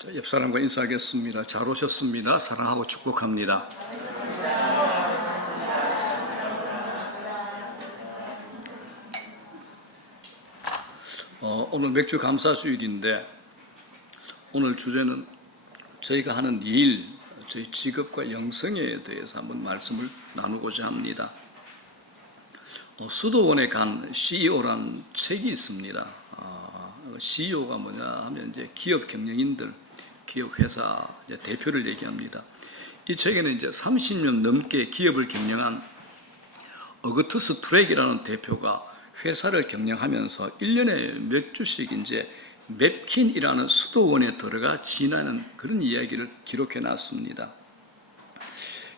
자, 옆 사람과 인사하겠습니다. 잘 오셨습니다. 사랑하고 축복합니다. 오늘 맥주 감사주일인데 오늘 주제는 저희가 하는 일, 저희 직업과 영성에 대해서 한번 말씀을 나누고자 합니다. 수도원에 간 CEO라는 책이 있습니다. CEO가 뭐냐 하면 이제 기업 경영인들, 기업 회사 대표를 얘기합니다. 이 책에는 이제 30년 넘게 기업을 경영한 어거투스 트랙이라는 대표가 회사를 경영하면서 1년에 몇 주씩 이제 맵킨이라는 수도원에 들어가 지나는 그런 이야기를 기록해 놨습니다.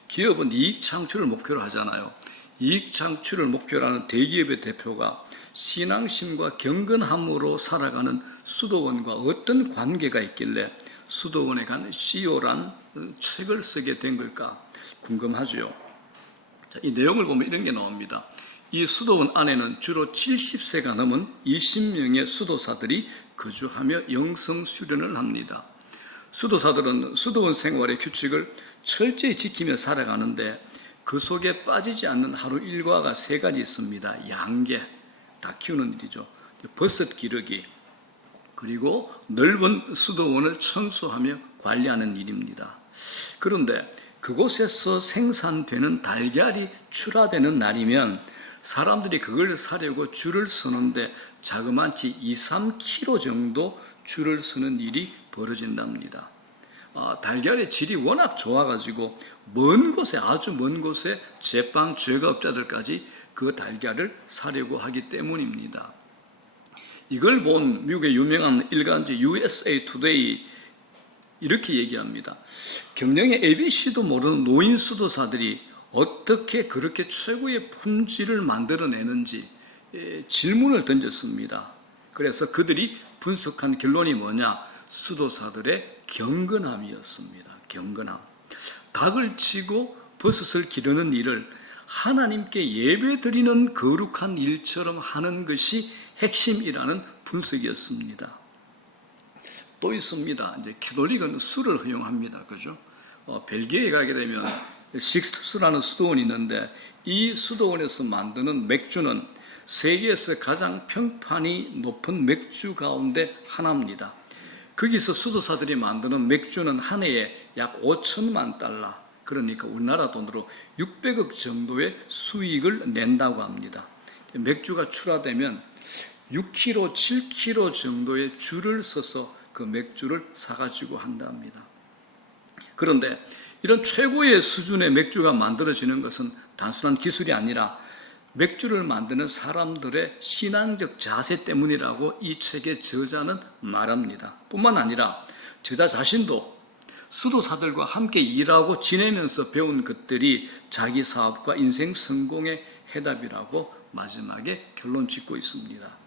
기업은 이익 창출을 목표로 하잖아요. 이익 창출을 목표로 하는 대기업의 대표가 신앙심과 경건함으로 살아가는 수도원과 어떤 관계가 있길래 수도원에 간 CEO란 책을 쓰게 된 걸까 궁금하죠. 이 내용을 보면 이런 게 나옵니다. 이 수도원 안에는 주로 70세가 넘은 20명의 수도사들이 거주하며 영성 수련을 합니다. 수도사들은 수도원 생활의 규칙을 철저히 지키며 살아가는데 그 속에 빠지지 않는 하루 일과가 3가지 있습니다. 양계, 다 키우는 일이죠. 버섯 기르기, 그리고 넓은 수도원을 청소하며 관리하는 일입니다. 그런데 그곳에서 생산되는 달걀이 출하되는 날이면 사람들이 그걸 사려고 줄을 서는데 자그마치 2-3km 정도 줄을 서는 일이 벌어진답니다. 달걀의 질이 워낙 좋아가지고 아주 먼 곳에 제빵 제과업자들까지 그 달걀을 사려고 하기 때문입니다. 이걸 본 미국의 유명한 일간지 USA Today 이렇게 얘기합니다. 경영의 ABC도 모르는 노인 수도사들이 어떻게 그렇게 최고의 품질을 만들어내는지 질문을 던졌습니다. 그래서 그들이 분석한 결론이 뭐냐? 수도사들의 경건함이었습니다. 경건함. 닭을 치고 버섯을 기르는 일을 하나님께 예배드리는 거룩한 일처럼 하는 것이 핵심이라는 분석이었습니다. 또 있습니다. 이제 캐톨릭은 술을 허용합니다. 그죠? 벨기에에 가게 되면 식스투스라는 수도원이 있는데 이 수도원에서 만드는 맥주는 세계에서 가장 평판이 높은 맥주 가운데 하나입니다. 거기서 수도사들이 만드는 맥주는 한 해에 약 5천만 달러, 그러니까 우리나라 돈으로 600억 정도의 수익을 낸다고 합니다. 맥주가 출하되면 6kg, 7kg 정도의 줄을 서서 그 맥주를 사가지고 한답니다. 그런데 이런 최고의 수준의 맥주가 만들어지는 것은 단순한 기술이 아니라 맥주를 만드는 사람들의 신앙적 자세 때문이라고 이 책의 저자는 말합니다. 뿐만 아니라 저자 자신도 수도사들과 함께 일하고 지내면서 배운 것들이 자기 사업과 인생 성공의 해답이라고 마지막에 결론 짓고 있습니다.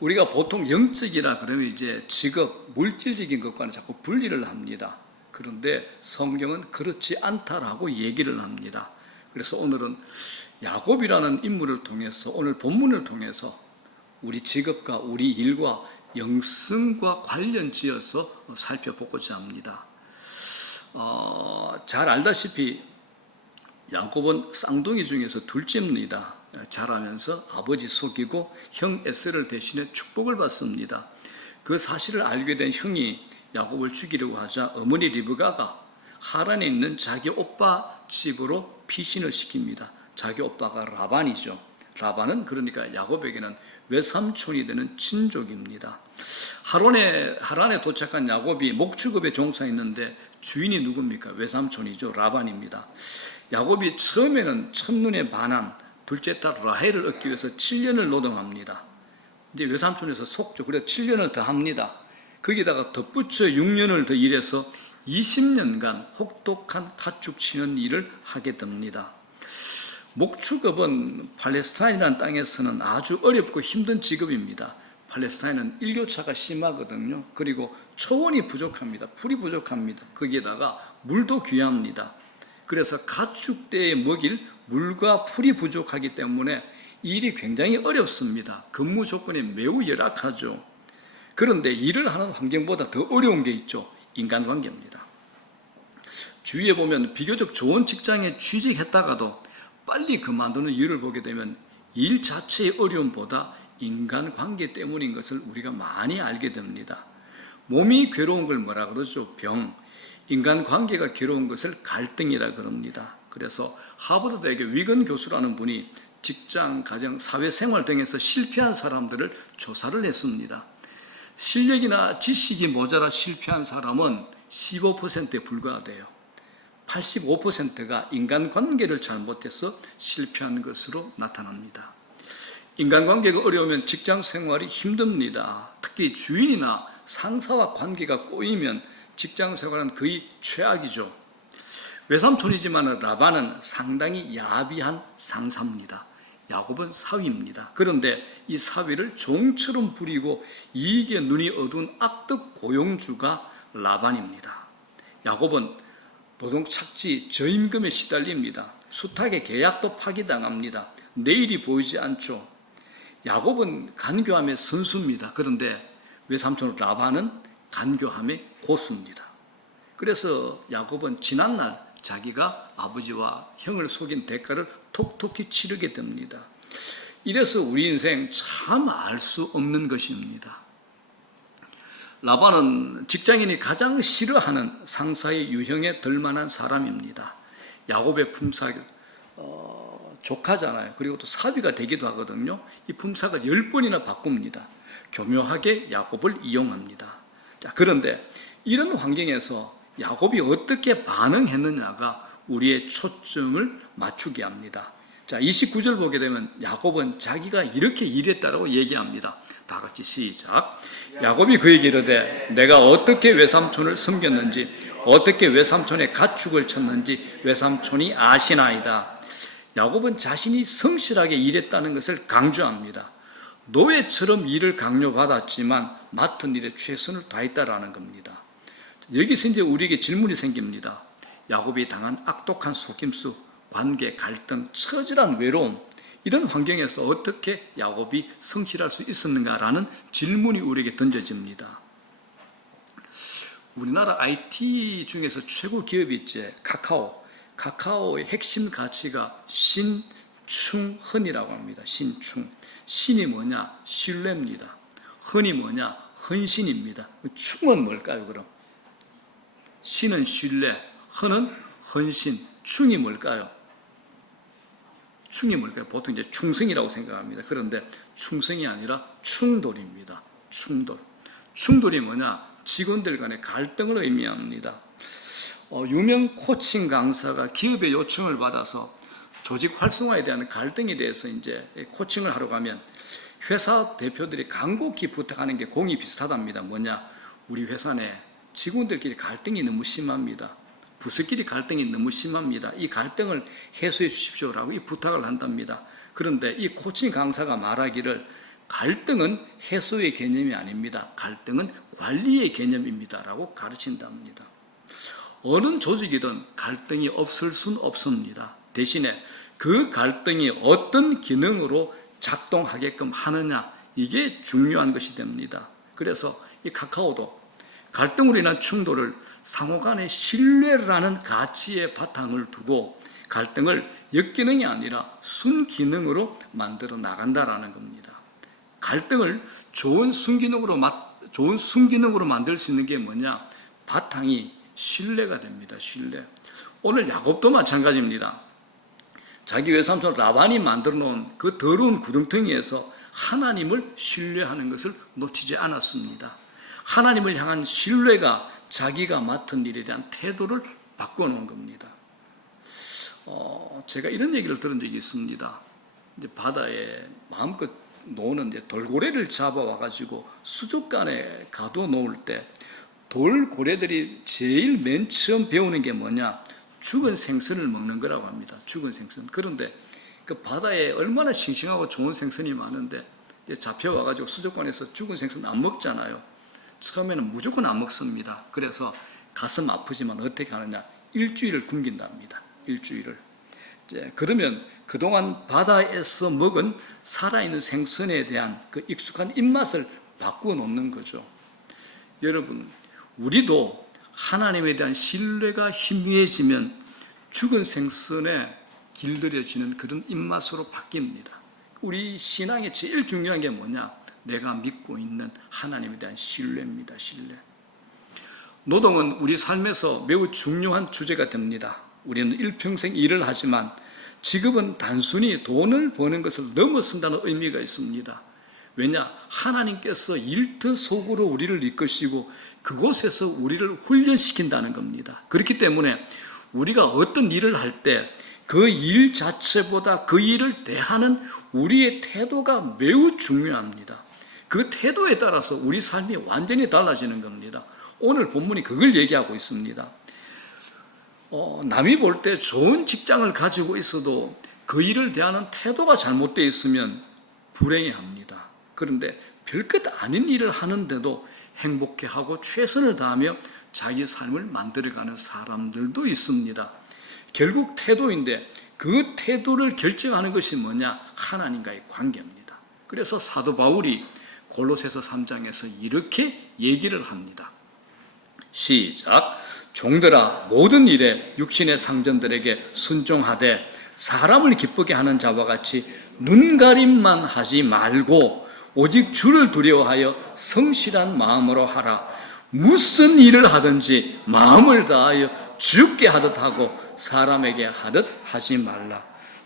우리가 보통 영적이라 그러면 이제 직업, 물질적인 것과는 자꾸 분리를 합니다. 그런데 성경은 그렇지 않다라고 얘기를 합니다. 그래서 오늘은 야곱이라는 인물을 통해서, 오늘 본문을 통해서 우리 직업과 우리 일과 영성과 관련 지어서 살펴보고자 합니다. 잘 알다시피 야곱은 쌍둥이 중에서 둘째입니다. 자라면서 아버지 속이고 형 에서를 대신해 축복을 받습니다. 그 사실을 알게 된 형이 야곱을 죽이려고 하자 어머니 리브가가 하란에 있는 자기 오빠 집으로 피신을 시킵니다. 자기 오빠가 라반이죠. 라반은 그러니까 야곱에게는 외삼촌이 되는 친족입니다. 하란에 도착한 야곱이 목축업에 종사했는데 주인이 누굽니까? 외삼촌이죠. 라반입니다. 야곱이 처음에는 첫눈에 반한 둘째 딸 라헬을 얻기 위해서 7년을 노동합니다. 이제 외삼촌에서 속죠. 그래서 7년을 더 합니다. 거기다가 덧붙여 6년을 더 일해서 20년간 혹독한 가축 치는 일을 하게 됩니다. 목축업은 팔레스타인이라는 땅에서는 아주 어렵고 힘든 직업입니다. 팔레스타인은 일교차가 심하거든요. 그리고 초원이 부족합니다. 풀이 부족합니다. 거기에다가 물도 귀합니다. 그래서 가축대에 먹일 물과 풀이 부족하기 때문에 일이 굉장히 어렵습니다. 근무 조건이 매우 열악하죠. 그런데 일을 하는 환경보다 더 어려운 게 있죠. 인간관계입니다. 주위에 보면 비교적 좋은 직장에 취직했다가도 빨리 그만두는 일을 보게 되면 일 자체의 어려움보다 인간관계 때문인 것을 우리가 많이 알게 됩니다. 몸이 괴로운 걸 뭐라 그러죠? 병. 인간관계가 괴로운 것을 갈등이라 그럽니다. 그래서 하버드 대학의 위건 교수라는 분이 직장, 가정, 사회생활 등에서 실패한 사람들을 조사를 했습니다. 실력이나 지식이 모자라 실패한 사람은 15%에 불과하대요. 85%가 인간관계를 잘못해서 실패한 것으로 나타납니다. 인간관계가 어려우면 직장생활이 힘듭니다. 특히 주인이나 상사와 관계가 꼬이면 직장생활은 거의 최악이죠. 외삼촌이지만 라반은 상당히 야비한 상사입니다. 야곱은 사위입니다. 그런데 이 사위를 종처럼 부리고 이익에 눈이 어두운 악덕 고용주가 라반입니다. 야곱은 노동 착취, 저임금에 시달립니다. 수탁의 계약도 파기당합니다. 내일이 보이지 않죠. 야곱은 간교함의 선수입니다. 그런데 외삼촌 라반은 간교함의 고수입니다. 그래서 야곱은 지난날 자기가 아버지와 형을 속인 대가를 톡톡히 치르게 됩니다. 이래서 우리 인생 참 알 수 없는 것입니다. 라반은 직장인이 가장 싫어하는 상사의 유형에 들만한 사람입니다. 야곱의 품삯 조카잖아요. 그리고 또 사위가 되기도 하거든요. 이 품삯을 10번이나 바꿉니다. 교묘하게 야곱을 이용합니다. 자, 그런데 이런 환경에서 야곱이 어떻게 반응했느냐가 우리의 초점을 맞추게 합니다. 자, 29절 보게 되면 야곱은 자기가 이렇게 일했다라고 얘기합니다. 다 같이 시작. 야곱이 그에게 이르되 내가 어떻게 외삼촌을 섬겼는지 어떻게 외삼촌의 가축을 쳤는지 외삼촌이 아시나이다. 야곱은 자신이 성실하게 일했다는 것을 강조합니다. 노예처럼 일을 강요받았지만 맡은 일에 최선을 다했다라는 겁니다. 여기서 이제 우리에게 질문이 생깁니다. 야곱이 당한 악독한 속임수, 관계, 갈등, 처절한 외로움, 이런 환경에서 어떻게 야곱이 성실할 수 있었는가라는 질문이 우리에게 던져집니다. 우리나라 IT 중에서 최고 기업이 있지, 카카오. 카카오의 핵심 가치가 신충헌이라고 합니다. 신충. 신이 뭐냐? 신뢰입니다. 헌이 뭐냐? 헌신입니다. 충은 뭘까요, 그럼? 신은 신뢰, 헌은 헌신, 충이 뭘까요? 충이 뭘까요? 보통 이제 충성이라고 생각합니다. 그런데 충성이 아니라 충돌입니다. 충돌. 충돌이 뭐냐? 직원들 간의 갈등을 의미합니다. 유명 코칭 강사가 기업의 요청을 받아서 조직 활성화에 대한 갈등에 대해서 이제 코칭을 하러 가면 회사 대표들이 간곡히 부탁하는 게 공이 비슷하답니다. 뭐냐? 우리 회사 내 직원들끼리 갈등이 너무 심합니다. 부서끼리 갈등이 너무 심합니다. 이 갈등을 해소해 주십시오라고 이 부탁을 한답니다. 그런데 이 코칭 강사가 말하기를 갈등은 해소의 개념이 아닙니다. 갈등은 관리의 개념입니다라고 가르친답니다. 어느 조직이든 갈등이 없을 순 없습니다. 대신에 그 갈등이 어떤 기능으로 작동하게끔 하느냐, 이게 중요한 것이 됩니다. 그래서 이 카카오도 갈등으로 인한 충돌을 상호간의 신뢰라는 가치의 바탕을 두고 갈등을 역기능이 아니라 순기능으로 만들어 나간다라는 겁니다. 갈등을 좋은 순기능으로 만들 수 있는 게 뭐냐? 바탕이 신뢰가 됩니다. 신뢰. 오늘 야곱도 마찬가지입니다. 자기 외삼촌 라반이 만들어 놓은 그 더러운 구덩텅이에서 하나님을 신뢰하는 것을 놓치지 않았습니다. 하나님을 향한 신뢰가 자기가 맡은 일에 대한 태도를 바꿔놓은 겁니다. 제가 이런 얘기를 들은 적이 있습니다. 이제 바다에 마음껏 노는 이제 돌고래를 잡아와가지고 수족관에 가둬놓을 때 돌고래들이 제일 맨 처음 배우는 게 뭐냐? 죽은 생선을 먹는 거라고 합니다. 죽은 생선. 그런데 그 바다에 얼마나 싱싱하고 좋은 생선이 많은데 잡혀와가지고 수족관에서 죽은 생선 안 먹잖아요. 처음에는 무조건 안 먹습니다. 그래서 가슴 아프지만 어떻게 하느냐? 일주일을 굶긴답니다. 일주일을. 그러면 그동안 바다에서 먹은 살아있는 생선에 대한 그 익숙한 입맛을 바꾸어 놓는 거죠. 여러분, 우리도 하나님에 대한 신뢰가 희미해지면 죽은 생선에 길들여지는 그런 입맛으로 바뀝니다. 우리 신앙의 제일 중요한 게 뭐냐? 내가 믿고 있는 하나님에 대한 신뢰입니다. 신뢰. 노동은 우리 삶에서 매우 중요한 주제가 됩니다. 우리는 일평생 일을 하지만 직업은 단순히 돈을 버는 것을 넘어선다는 의미가 있습니다. 왜냐? 하나님께서 일터 속으로 우리를 이끄시고 그곳에서 우리를 훈련시킨다는 겁니다. 그렇기 때문에 우리가 어떤 일을 할 때 그 일 자체보다 그 일을 대하는 우리의 태도가 매우 중요합니다. 그 태도에 따라서 우리 삶이 완전히 달라지는 겁니다. 오늘 본문이 그걸 얘기하고 있습니다. 남이 볼 때 좋은 직장을 가지고 있어도 그 일을 대하는 태도가 잘못되어 있으면 불행해합니다. 그런데 별것 아닌 일을 하는데도 행복해하고 최선을 다하며 자기 삶을 만들어가는 사람들도 있습니다. 결국 태도인데 그 태도를 결정하는 것이 뭐냐? 하나님과의 관계입니다. 그래서 사도 바울이 골로새서 3장에서 이렇게 얘기를 합니다. 시작. 종들아, 모든 일에 육신의 상전들에게 순종하되 사람을 기쁘게 하는 자와 같이 눈가림만 하지 말고 오직 주를 두려워하여 성실한 마음으로 하라. 무슨 일을 하든지 마음을 다하여 주께 하듯 하고 사람에게 하듯 하지 말라.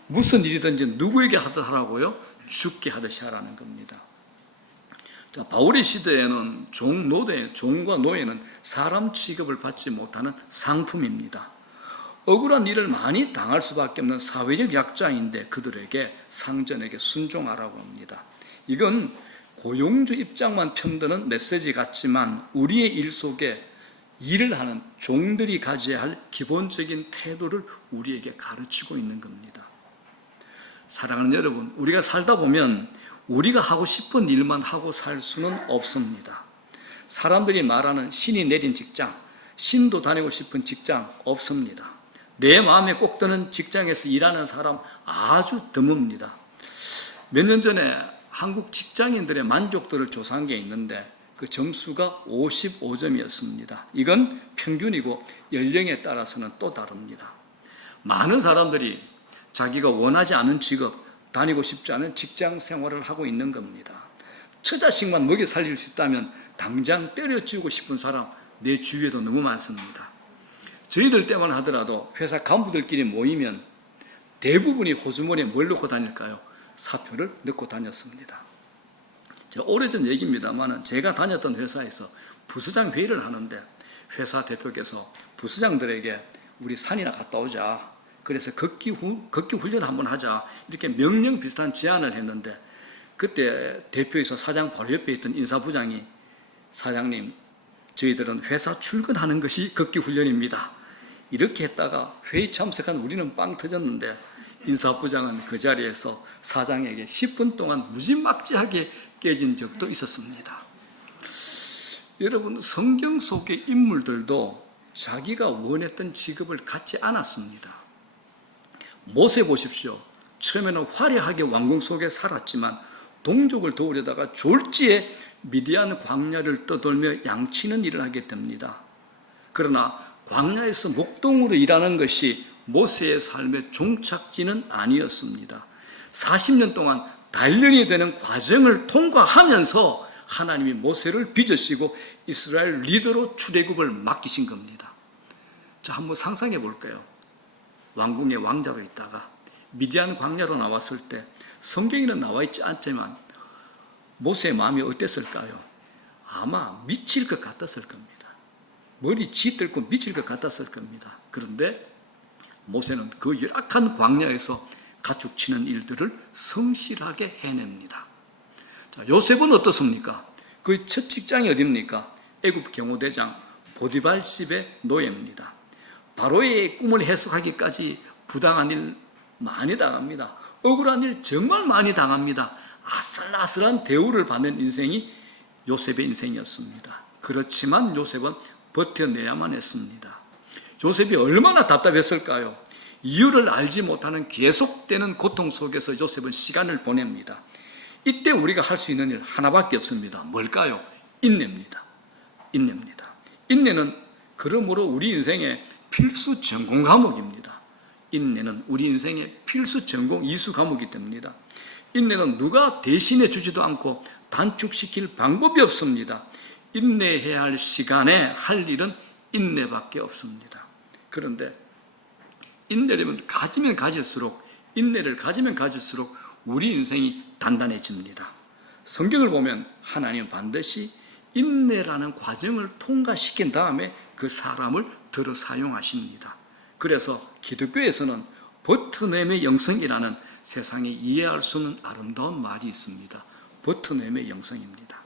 무슨 일이든지 누구에게 하듯 하라고요? 주께 하듯이 하라는 겁니다. 자, 바울의 시대에는 종과 노예는 사람 취급을 받지 못하는 상품입니다. 억울한 일을 많이 당할 수밖에 없는 사회적 약자인데 그들에게 상전에게 순종하라고 합니다. 이건 고용주 입장만 편드는 메시지 같지만 우리의 일 속에 일을 하는 종들이 가져야 할 기본적인 태도를 우리에게 가르치고 있는 겁니다. 사랑하는 여러분, 우리가 살다 보면 우리가 하고 싶은 일만 하고 살 수는 없습니다. 사람들이 말하는 신이 내린 직장, 신도 다니고 싶은 직장 없습니다. 내 마음에 꼭 드는 직장에서 일하는 사람 아주 드뭅니다. 몇 년 전에 한국 직장인들의 만족도를 조사한 게 있는데 그 점수가 55점이었습니다. 이건 평균이고 연령에 따라서는 또 다릅니다. 많은 사람들이 자기가 원하지 않은 직업, 다니고 싶지 않은 직장 생활을 하고 있는 겁니다. 처자식만 먹여 살릴 수 있다면 당장 때려치우고 싶은 사람 내 주위에도 너무 많습니다. 저희들 때만 하더라도 회사 간부들끼리 모이면 대부분이 호주머니에 뭘 넣고 다닐까요? 사표를 넣고 다녔습니다. 오래전 얘기입니다만 제가 다녔던 회사에서 부서장 회의를 하는데 회사 대표께서 부서장들에게 우리 산이나 갔다 오자. 그래서 걷기 훈련 한번 하자. 이렇게 명령 비슷한 제안을 했는데 그때 대표에서 사장 바로 옆에 있던 인사부장이 사장님, 저희들은 회사 출근하는 것이 걷기 훈련입니다. 이렇게 했다가 회의 참석한 우리는 빵 터졌는데 인사부장은 그 자리에서 사장에게 10분 동안 무지막지하게 깨진 적도 있었습니다. 여러분, 성경 속의 인물들도 자기가 원했던 직업을 갖지 않았습니다. 모세 보십시오. 처음에는 화려하게 왕궁 속에 살았지만 동족을 도우려다가 졸지에 미디안 광야를 떠돌며 양치는 일을 하게 됩니다. 그러나 광야에서 목동으로 일하는 것이 모세의 삶의 종착지는 아니었습니다. 40년 동안 단련이 되는 과정을 통과하면서 하나님이 모세를 빚으시고 이스라엘 리더로 출애굽을 맡기신 겁니다. 자, 한번 상상해 볼까요? 왕궁의 왕자로 있다가 미디안 광야로 나왔을 때 성경에는 나와 있지 않지만 모세의 마음이 어땠을까요? 아마 미칠 것 같았을 겁니다. 머리 쥐들고 미칠 것 같았을 겁니다. 그런데 모세는 그 열악한 광야에서 가축 치는 일들을 성실하게 해냅니다. 자, 요셉은 어떻습니까? 그 첫 직장이 어디입니까? 애굽 경호대장 보디발 집의 노예입니다. 바로의 꿈을 해석하기까지 부당한 일 많이 당합니다. 억울한 일 정말 많이 당합니다. 아슬아슬한 대우를 받는 인생이 요셉의 인생이었습니다. 그렇지만 요셉은 버텨내야만 했습니다. 요셉이 얼마나 답답했을까요? 이유를 알지 못하는 계속되는 고통 속에서 요셉은 시간을 보냅니다. 이때 우리가 할 수 있는 일 하나밖에 없습니다. 뭘까요? 인내입니다. 인내입니다. 인내는 그러므로 우리 인생의 필수 전공 과목입니다. 인내는 우리 인생의 필수 전공 이수 과목이 됩니다. 인내는 누가 대신해 주지도 않고 단축시킬 방법이 없습니다. 인내해야 할 시간에 할 일은 인내밖에 없습니다. 그런데 인내를 가지면 가질수록, 인내를 가지면 가질수록 우리 인생이 단단해집니다. 성경을 보면 하나님은 반드시 인내라는 과정을 통과시킨 다음에 그 사람을 들어 사용하십니다. 그래서 기독교에서는 버트넴의 영성이라는 세상에 이해할 수 없는 아름다운 말이 있습니다. 버트넴의 영성입니다.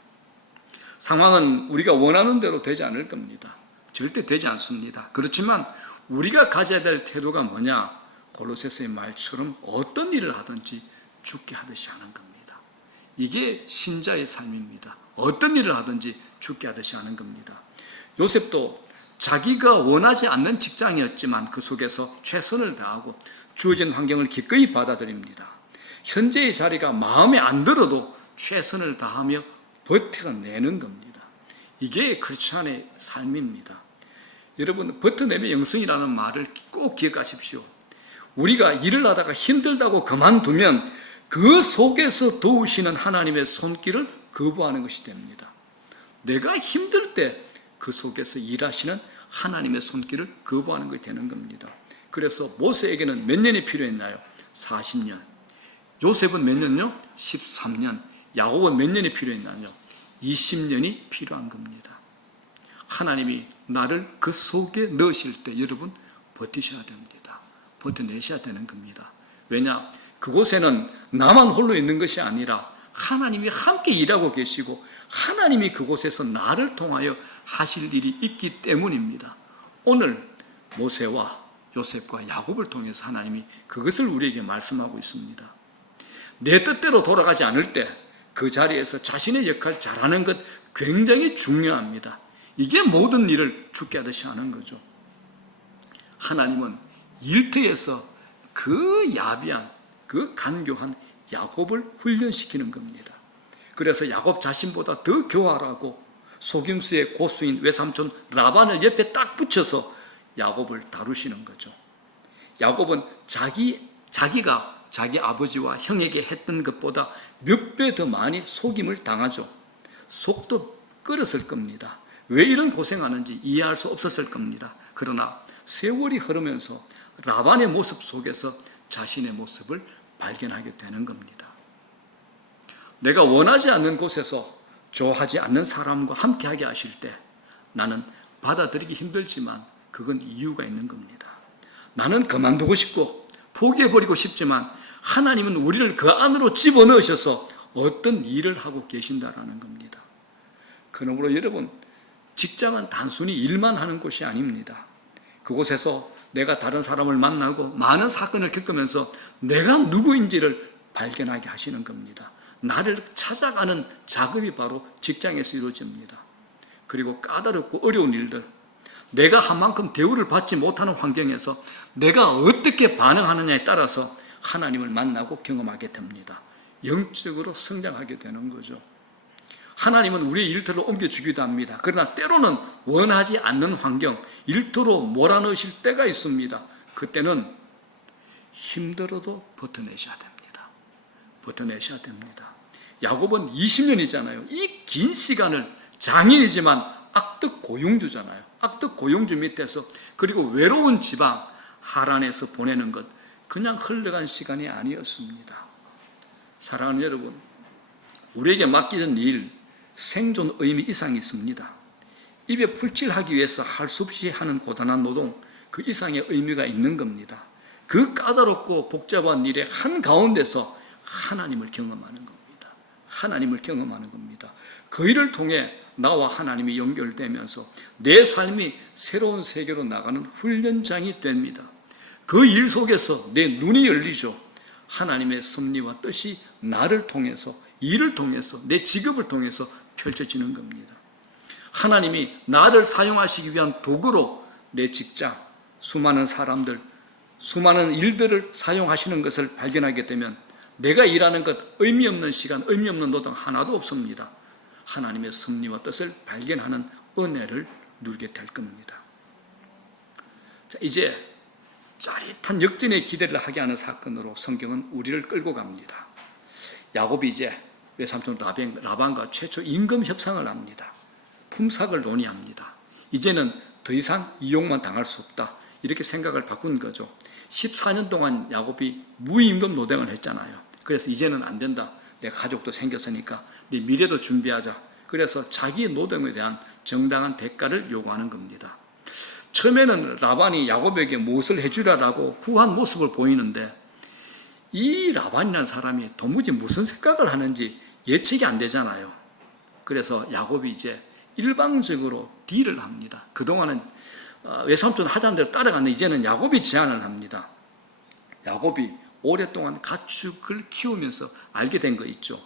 상황은 우리가 원하는 대로 되지 않을 겁니다. 절대 되지 않습니다. 그렇지만 우리가 가져야 될 태도가 뭐냐? 골로새서의 말처럼 어떤 일을 하든지 죽게 하듯이 하는 겁니다. 이게 신자의 삶입니다. 어떤 일을 하든지 죽게 하듯이 하는 겁니다. 요셉도 자기가 원하지 않는 직장이었지만 그 속에서 최선을 다하고 주어진 환경을 기꺼이 받아들입니다. 현재의 자리가 마음에 안 들어도 최선을 다하며 버텨내는 겁니다. 이게 크리스찬의 삶입니다. 여러분, 버텨내의 영성이라는 말을 꼭 기억하십시오. 우리가 일을 하다가 힘들다고 그만두면 그 속에서 도우시는 하나님의 손길을 거부하는 것이 됩니다. 내가 힘들 때 그 속에서 일하시는 하나님의 손길을 거부하는 것이 되는 겁니다. 그래서 모세에게는 몇 년이 필요했나요? 40년. 요셉은 몇 년요? 13년. 야곱은 몇 년이 필요했나요? 20년이 필요한 겁니다. 하나님이 나를 그 속에 넣으실 때 여러분 버티셔야 됩니다. 버텨내셔야 되는 겁니다. 왜냐? 그곳에는 나만 홀로 있는 것이 아니라 하나님이 함께 일하고 계시고 하나님이 그곳에서 나를 통하여 하실 일이 있기 때문입니다. 오늘 모세와 요셉과 야곱을 통해서 하나님이 그것을 우리에게 말씀하고 있습니다. 내 뜻대로 돌아가지 않을 때 그 자리에서 자신의 역할 잘하는 것 굉장히 중요합니다. 이게 모든 일을 죽게 하듯이 하는 거죠. 하나님은 일터에서 그 야비한, 그 간교한 야곱을 훈련시키는 겁니다. 그래서 야곱 자신보다 더 교활하고 속임수의 고수인 외삼촌 라반을 옆에 딱 붙여서 야곱을 다루시는 거죠. 야곱은 자기가 자기 아버지와 형에게 했던 것보다 몇 배 더 많이 속임을 당하죠. 속도 끓었을 겁니다. 왜 이런 고생하는지 이해할 수 없었을 겁니다. 그러나 세월이 흐르면서 라반의 모습 속에서 자신의 모습을 발견하게 되는 겁니다. 내가 원하지 않는 곳에서 좋아하지 않는 사람과 함께하게 하실 때 나는 받아들이기 힘들지만 그건 이유가 있는 겁니다. 나는 그만두고 싶고 포기해버리고 싶지만 하나님은 우리를 그 안으로 집어넣으셔서 어떤 일을 하고 계신다라는 겁니다. 그러므로 여러분, 직장은 단순히 일만 하는 곳이 아닙니다. 그곳에서 내가 다른 사람을 만나고 많은 사건을 겪으면서 내가 누구인지를 발견하게 하시는 겁니다. 나를 찾아가는 작업이 바로 직장에서 이루어집니다. 그리고 까다롭고 어려운 일들, 내가 한 만큼 대우를 받지 못하는 환경에서 내가 어떻게 반응하느냐에 따라서 하나님을 만나고 경험하게 됩니다. 영적으로 성장하게 되는 거죠. 하나님은 우리의 일터를 옮겨주기도 합니다. 그러나 때로는 원하지 않는 환경, 일터로 몰아넣으실 때가 있습니다. 그때는 힘들어도 버텨내셔야 됩니다. 버텨내셔야 됩니다. 야곱은 20년이잖아요. 이 긴 시간을 장인이지만 악덕 고용주잖아요. 악덕 고용주 밑에서 그리고 외로운 지방 하란에서 보내는 것 그냥 흘러간 시간이 아니었습니다. 사랑하는 여러분, 우리에게 맡기는 일 생존 의미 이상이 있습니다. 입에 풀칠하기 위해서 할 수 없이 하는 고단한 노동 그 이상의 의미가 있는 겁니다. 그 까다롭고 복잡한 일의 한가운데서 하나님을 경험하는 겁니다. 하나님을 경험하는 겁니다. 그 일을 통해 나와 하나님이 연결되면서 내 삶이 새로운 세계로 나가는 훈련장이 됩니다. 그 일 속에서 내 눈이 열리죠. 하나님의 섭리와 뜻이 나를 통해서, 일을 통해서, 내 직업을 통해서 펼쳐지는 겁니다. 하나님이 나를 사용하시기 위한 도구로 내 직장, 수많은 사람들, 수많은 일들을 사용하시는 것을 발견하게 되면 내가 일하는 것, 의미 없는 시간, 의미 없는 노동 하나도 없습니다. 하나님의 섭리와 뜻을 발견하는 은혜를 누리게 될 겁니다. 자, 이제 짜릿한 역전의 기대를 하게 하는 사건으로 성경은 우리를 끌고 갑니다. 야곱이 이제 외삼촌 라반과 최초 임금 협상을 합니다. 품삯을 논의합니다. 이제는 더 이상 이용만 당할 수 없다, 이렇게 생각을 바꾼 거죠. 14년 동안 야곱이 무임금 노동을 했잖아요. 그래서 이제는 안 된다, 내 가족도 생겼으니까 내 미래도 준비하자. 그래서 자기 노동에 대한 정당한 대가를 요구하는 겁니다. 처음에는 라반이 야곱에게 무엇을 해주라라고 후한 모습을 보이는데, 이 라반이라는 사람이 도무지 무슨 생각을 하는지 예측이 안 되잖아요. 그래서 야곱이 이제 일방적으로 딜을 합니다. 그동안은 외삼촌 하자는 대로 따라갔는데 이제는 야곱이 제안을 합니다. 야곱이 오랫동안 가축을 키우면서 알게 된 거 있죠.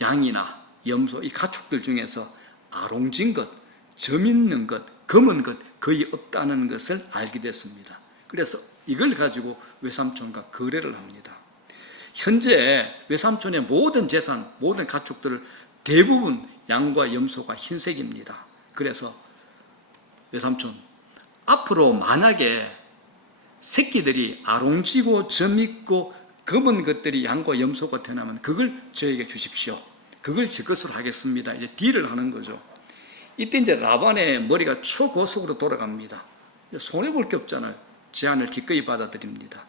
양이나 염소, 이 가축들 중에서 아롱진 것, 점 있는 것, 검은 것 거의 없다는 것을 알게 됐습니다. 그래서 이걸 가지고 외삼촌과 거래를 합니다. 현재 외삼촌의 모든 재산, 모든 가축들을 대부분 양과 염소가 흰색입니다. 그래서 외삼촌, 앞으로 만약에 새끼들이 아롱지고 점 있고 검은 것들이 양과 염소가 태어나면 그걸 저에게 주십시오. 그걸 제 것으로 하겠습니다. 이제 딜을 하는 거죠. 이때 이제 라반의 머리가 초고속으로 돌아갑니다. 손해볼 게 없잖아요. 제안을 기꺼이 받아들입니다.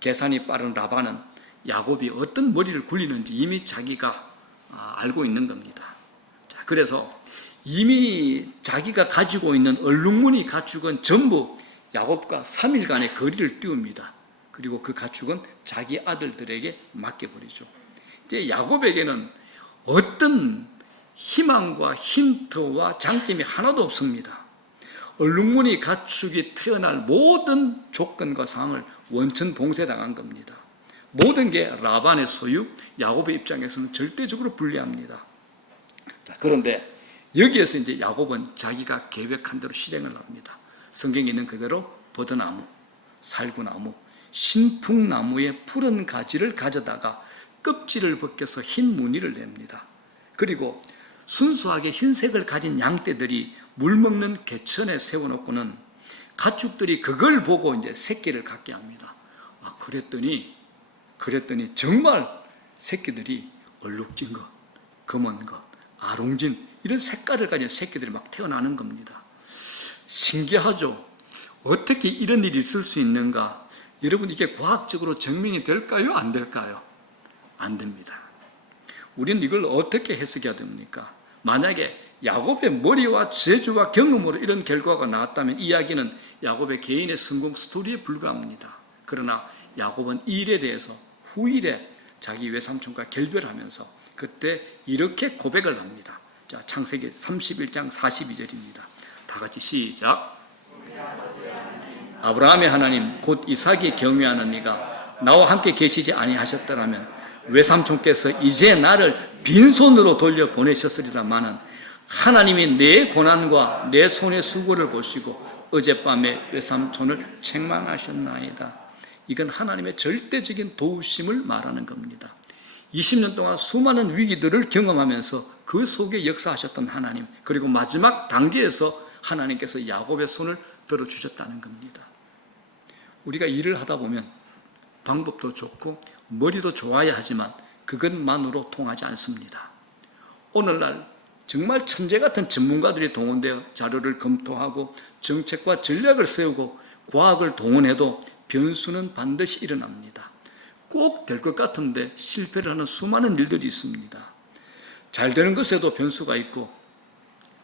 계산이 빠른 라반은 야곱이 어떤 머리를 굴리는지 이미 자기가 알고 있는 겁니다. 자, 그래서 이미 자기가 가지고 있는 얼룩무늬 가축은 전부 야곱과 3일간의 거리를 띄웁니다. 그리고 그 가축은 자기 아들들에게 맡겨버리죠. 이제 야곱에게는 어떤 희망과 힌트와 장점이 하나도 없습니다. 얼룩무늬 가축이 태어날 모든 조건과 상황을 원천 봉쇄당한 겁니다. 모든 게 라반의 소유, 야곱의 입장에서는 절대적으로 불리합니다. 자, 그런데 여기에서 이제 야곱은 자기가 계획한 대로 실행을 합니다. 성경에 있는 그대로 버드나무, 살구나무, 신풍나무의 푸른 가지를 가져다가 껍질을 벗겨서 흰 무늬를 냅니다. 그리고 순수하게 흰색을 가진 양떼들이 물 먹는 개천에 세워놓고는 가축들이 그걸 보고 이제 새끼를 갖게 합니다. 그랬더니 정말 새끼들이 얼룩진 것, 검은 것, 아롱진 이런 색깔을 가진 새끼들이 막 태어나는 겁니다. 신기하죠? 어떻게 이런 일이 있을 수 있는가? 여러분, 이게 과학적으로 증명이 될까요? 안 될까요? 안 됩니다. 우리는 이걸 어떻게 해석해야 됩니까? 만약에 야곱의 머리와 재주와 경험으로 이런 결과가 나왔다면 이 이야기는 야곱의 개인의 성공 스토리에 불과합니다. 그러나 야곱은 이 일에 대해서 후일에 자기 외삼촌과 결별하면서 그때 이렇게 고백을 합니다. 자, 창세기 31장 42절입니다. 다 같이 시작. 아브라함의 하나님 곧 이삭이 경외하는 이가 나와 함께 계시지 아니하셨더라면 외삼촌께서 이제 나를 빈손으로 돌려 보내셨으리라마는 하나님이 내 고난과 내 손의 수고를 보시고 어젯밤에 외삼촌을 책망하셨나이다. 이건 하나님의 절대적인 도우심을 말하는 겁니다. 20년 동안 수많은 위기들을 경험하면서 그 속에 역사하셨던 하나님, 그리고 마지막 단계에서 하나님께서 야곱의 손을 들어주셨다는 겁니다. 우리가 일을 하다 보면 방법도 좋고 머리도 좋아야 하지만 그것만으로 통하지 않습니다. 오늘날 정말 천재 같은 전문가들이 동원되어 자료를 검토하고 정책과 전략을 세우고 과학을 동원해도 변수는 반드시 일어납니다. 꼭 될 것 같은데 실패를 하는 수많은 일들이 있습니다. 잘 되는 것에도 변수가 있고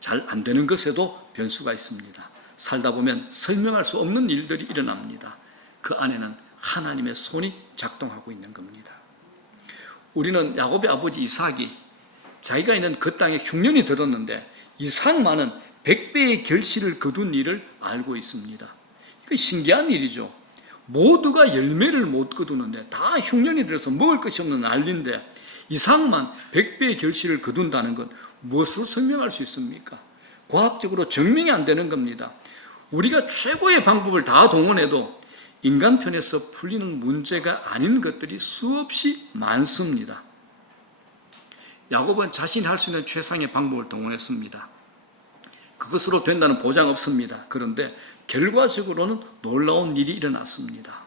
잘 안 되는 것에도 변수가 있습니다. 살다 보면 설명할 수 없는 일들이 일어납니다. 그 안에는 하나님의 손이 작동하고 있는 겁니다. 우리는 야곱의 아버지 이삭이 자기가 있는 그 땅에 흉년이 들었는데 이삭만은 100배의 결실을 거둔 일을 알고 있습니다. 이거 신기한 일이죠. 모두가 열매를 못 거두는데 다 흉년이 들어서 먹을 것이 없는 난리인데 이삭만 100배의 결실을 거둔다는 건 무엇으로 설명할 수 있습니까? 과학적으로 증명이 안 되는 겁니다. 우리가 최고의 방법을 다 동원해도 인간 편에서 풀리는 문제가 아닌 것들이 수없이 많습니다. 야곱은 자신이 할 수 있는 최상의 방법을 동원했습니다. 그것으로 된다는 보장 없습니다. 그런데 결과적으로는 놀라운 일이 일어났습니다.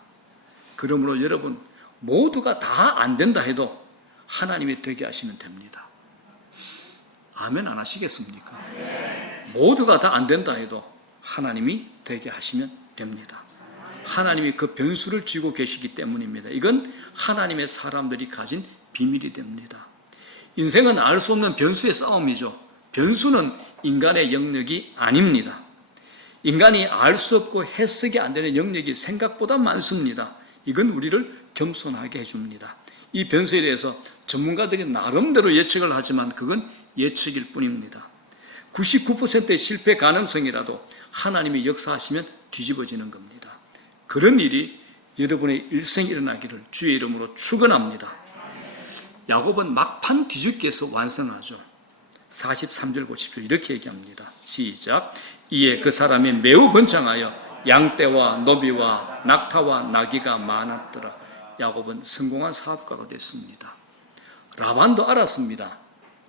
그러므로 여러분, 모두가 다 안 된다 해도 하나님이 되게 하시면 됩니다. 아멘 안 하시겠습니까? 모두가 다 안 된다 해도 하나님이 되게 하시면 됩니다. 하나님이 그 변수를 쥐고 계시기 때문입니다. 이건 하나님의 사람들이 가진 비밀이 됩니다. 인생은 알 수 없는 변수의 싸움이죠. 변수는 인간의 영역이 아닙니다. 인간이 알 수 없고 해석이 안 되는 영역이 생각보다 많습니다. 이건 우리를 겸손하게 해줍니다. 이 변수에 대해서 전문가들이 나름대로 예측을 하지만 그건 예측일 뿐입니다. 99%의 실패 가능성이라도 하나님이 역사하시면 뒤집어지는 겁니다. 그런 일이 여러분의 일생에 일어나기를 주의 이름으로 축원합니다. 야곱은 막판 뒤집기에서 완성하죠. 43절 보십시오. 이렇게 얘기합니다. 시작. 이에 그 사람이 매우 번창하여 양떼와 노비와 낙타와 나귀가 많았더라. 야곱은 성공한 사업가가 됐습니다. 라반도 알았습니다.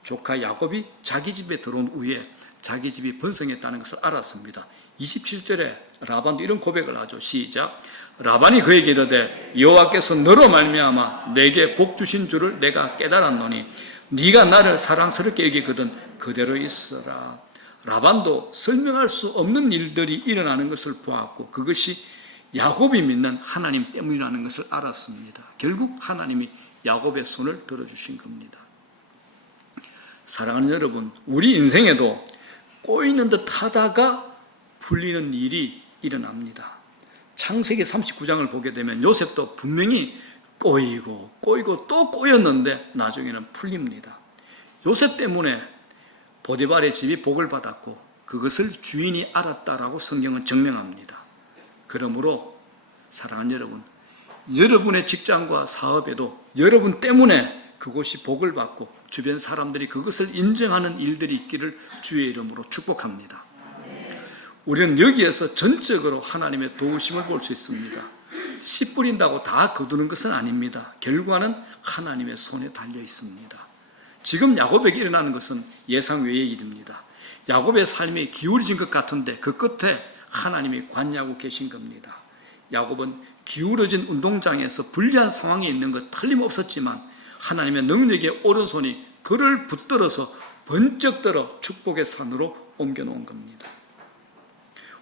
조카 야곱이 자기 집에 들어온 후에 자기 집이 번성했다는 것을 알았습니다. 27절에 라반도 이런 고백을 하죠. 시작. 라반이 그에게 이르되 여호와께서 너로 말미암아 내게 복 주신 줄을 내가 깨달았노니 네가 나를 사랑스럽게 여기거든 그대로 있어라. 라반도 설명할 수 없는 일들이 일어나는 것을 보았고 그것이 야곱이 믿는 하나님 때문이라는 것을 알았습니다. 결국 하나님이 야곱의 손을 들어주신 겁니다. 사랑하는 여러분, 우리 인생에도 꼬이는 듯 하다가 풀리는 일이 일어납니다. 창세기 39장을 보게 되면 요셉도 분명히 꼬이고 또 꼬였는데 나중에는 풀립니다. 요셉 때문에 보디발의 집이 복을 받았고 그것을 주인이 알았다라고 성경은 증명합니다. 그러므로 사랑하는 여러분, 여러분의 직장과 사업에도 여러분 때문에 그곳이 복을 받고 주변 사람들이 그것을 인정하는 일들이 있기를 주의 이름으로 축복합니다. 우리는 여기에서 전적으로 하나님의 도우심을 볼 수 있습니다. 씨 뿌린다고 다 거두는 것은 아닙니다. 결과는 하나님의 손에 달려 있습니다. 지금 야곱에게 일어나는 것은 예상 외의 일입니다. 야곱의 삶이 기울어진 것 같은데 그 끝에 하나님이 관여하고 계신 겁니다. 야곱은 기울어진 운동장에서 불리한 상황에 있는 것 틀림없었지만 하나님의 능력의 오른손이 그를 붙들어서 번쩍 들어 축복의 산으로 옮겨놓은 겁니다.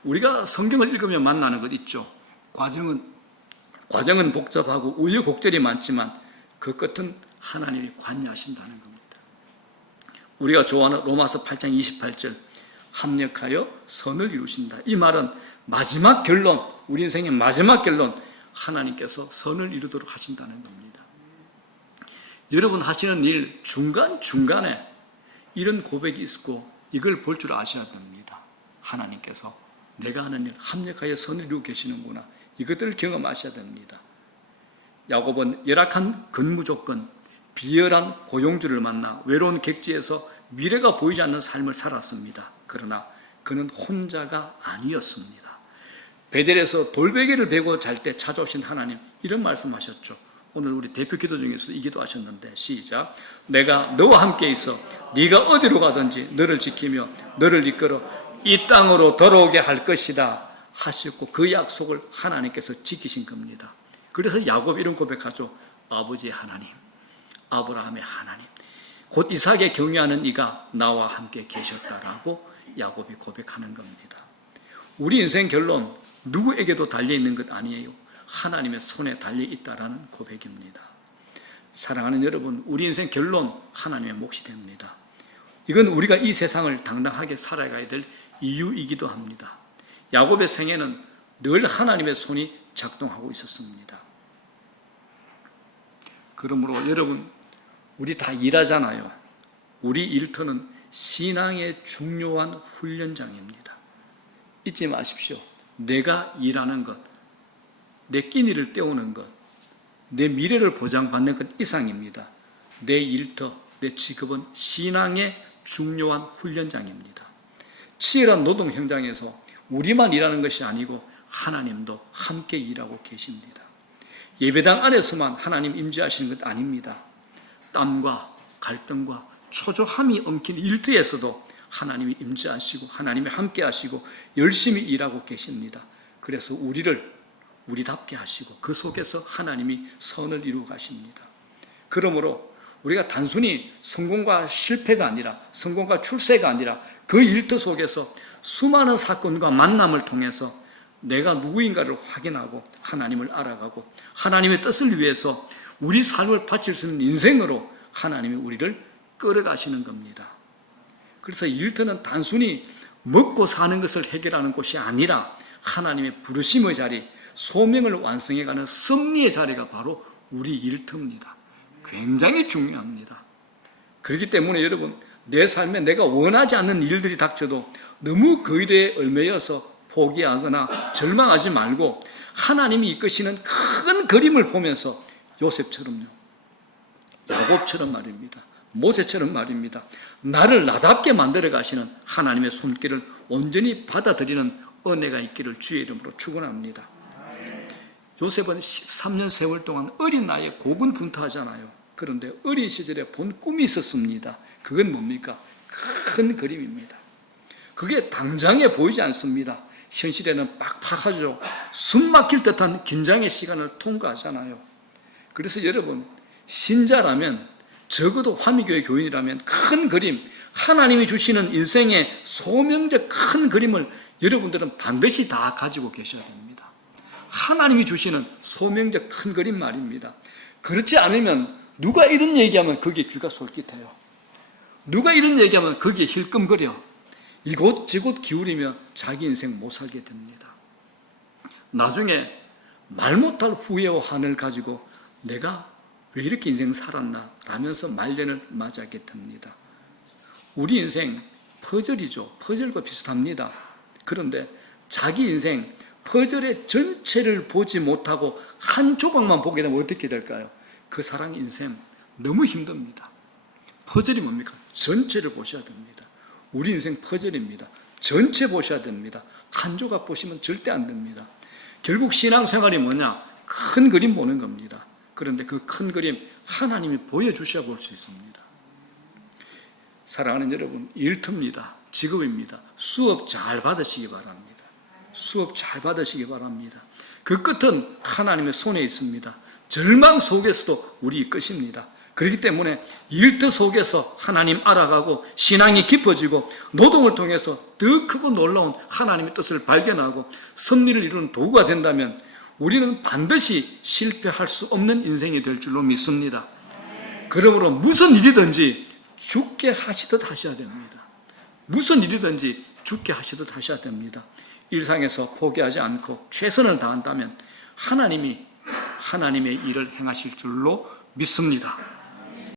우리가 성경을 읽으며 만나는 것 있죠. 과정은 복잡하고 우여곡절이 많지만 그 끝은 하나님이 관여하신다는 겁니다. 우리가 좋아하는 로마서 8장 28절 합력하여 선을 이루신다. 이 말은 마지막 결론, 우리 인생의 마지막 결론, 하나님께서 선을 이루도록 하신다는 겁니다. 여러분 하시는 일 중간중간에 이런 고백이 있고 이걸 볼 줄 아셔야 됩니다. 하나님께서 내가 하는 일 합력하여 선을 이루고 계시는구나. 이것들을 경험하셔야 됩니다. 야곱은 열악한 근무 조건, 비열한 고용주를 만나 외로운 객지에서 미래가 보이지 않는 삶을 살았습니다. 그러나 그는 혼자가 아니었습니다. 베델에서 돌베개를 베고 잘 때 찾아오신 하나님, 이런 말씀하셨죠. 오늘 우리 대표 기도 중에서 이 기도 하셨는데 시작. 내가 너와 함께 있어 네가 어디로 가든지 너를 지키며 너를 이끌어 이 땅으로 돌아오게 할 것이다 하셨고 그 약속을 하나님께서 지키신 겁니다. 그래서 야곱이 이런 고백하죠. 아버지의 하나님, 아브라함의 하나님, 곧 이삭에 경외하는 이가 나와 함께 계셨다라고 야곱이 고백하는 겁니다. 우리 인생 결론 누구에게도 달려있는 것 아니에요. 하나님의 손에 달려있다라는 고백입니다. 사랑하는 여러분, 우리 인생 결론 하나님의 몫이 됩니다. 이건 우리가 이 세상을 당당하게 살아가야 될 이유이기도 합니다. 야곱의 생애는 늘 하나님의 손이 작동하고 있었습니다. 그러므로 여러분, 우리 다 일하잖아요. 우리 일터는 신앙의 중요한 훈련장입니다. 잊지 마십시오. 내가 일하는 것, 내 끼니를 때우는 것, 내 미래를 보장받는 것 이상입니다. 내 일터, 내 직업은 신앙의 중요한 훈련장입니다. 치열한 노동 현장에서 우리만 일하는 것이 아니고 하나님도 함께 일하고 계십니다. 예배당 안에서만 하나님 임재하시는 것 아닙니다. 땀과 갈등과 초조함이 엉킨 일터에서도 하나님이 임재하시고 하나님이 함께 하시고 열심히 일하고 계십니다. 그래서 우리를 우리답게 하시고 그 속에서 하나님이 선을 이루어 가십니다. 그러므로 우리가 단순히 성공과 실패가 아니라 성공과 출세가 아니라 그 일터 속에서 수많은 사건과 만남을 통해서 내가 누구인가를 확인하고 하나님을 알아가고 하나님의 뜻을 위해서 우리 삶을 바칠 수 있는 인생으로 하나님이 우리를 끌어가시는 겁니다. 그래서 일터는 단순히 먹고 사는 것을 해결하는 곳이 아니라 하나님의 부르심의 자리, 소명을 완성해가는 승리의 자리가 바로 우리 일터입니다. 굉장히 중요합니다. 그렇기 때문에 여러분, 내 삶에 내가 원하지 않는 일들이 닥쳐도 너무 그 일에 얽매여서 포기하거나 절망하지 말고 하나님이 이끄시는 큰 그림을 보면서 요셉처럼요, 야곱처럼 말입니다, 모세처럼 말입니다, 나를 나답게 만들어 가시는 하나님의 손길을 온전히 받아들이는 은혜가 있기를 주의 이름으로 축원합니다. 요셉은 13년 세월 동안 어린 나이에 고군분투하잖아요. 그런데 어린 시절에 본 꿈이 있었습니다. 그건 뭡니까? 큰 그림입니다. 그게 당장에 보이지 않습니다. 현실에는 빡빡하죠. 숨 막힐 듯한 긴장의 시간을 통과하잖아요. 그래서 여러분, 신자라면, 적어도 화미교회 교인이라면 큰 그림, 하나님이 주시는 인생의 소명적 큰 그림을 여러분들은 반드시 다 가지고 계셔야 됩니다. 하나님이 주시는 소명적 큰 그림 말입니다. 그렇지 않으면 누가 이런 얘기하면 거기에 귀가 솔깃해요. 누가 이런 얘기하면 거기에 힐끔거려. 이곳저곳 기울이며 자기 인생 못 살게 됩니다. 나중에 말 못할 후회와 한을 가지고 내가 왜 이렇게 인생 살았나 라면서 말년을 맞이하게 됩니다. 우리 인생 퍼즐이죠. 퍼즐과 비슷합니다. 그런데 자기 인생 퍼즐의 전체를 보지 못하고 한 조각만 보게 되면 어떻게 될까요? 그 사람 인생 너무 힘듭니다. 퍼즐이 뭡니까? 전체를 보셔야 됩니다. 우리 인생 퍼즐입니다. 전체 보셔야 됩니다. 한 조각 보시면 절대 안 됩니다. 결국 신앙생활이 뭐냐? 큰 그림 보는 겁니다. 그런데 그 큰 그림 하나님이 보여주셔야 볼 수 있습니다. 사랑하는 여러분, 일터입니다. 직업입니다. 수업 잘 받으시기 바랍니다. 수업 잘 받으시기 바랍니다. 그 끝은 하나님의 손에 있습니다. 절망 속에서도 우리 끝입니다. 그렇기 때문에 일터 속에서 하나님 알아가고 신앙이 깊어지고 노동을 통해서 더 크고 놀라운 하나님의 뜻을 발견하고 승리를 이루는 도구가 된다면 우리는 반드시 실패할 수 없는 인생이 될 줄로 믿습니다. 그러므로 무슨 일이든지 죽게 하시듯 하셔야 됩니다. 무슨 일이든지 죽게 하시듯 하셔야 됩니다. 일상에서 포기하지 않고 최선을 다한다면 하나님이 하나님의 일을 행하실 줄로 믿습니다.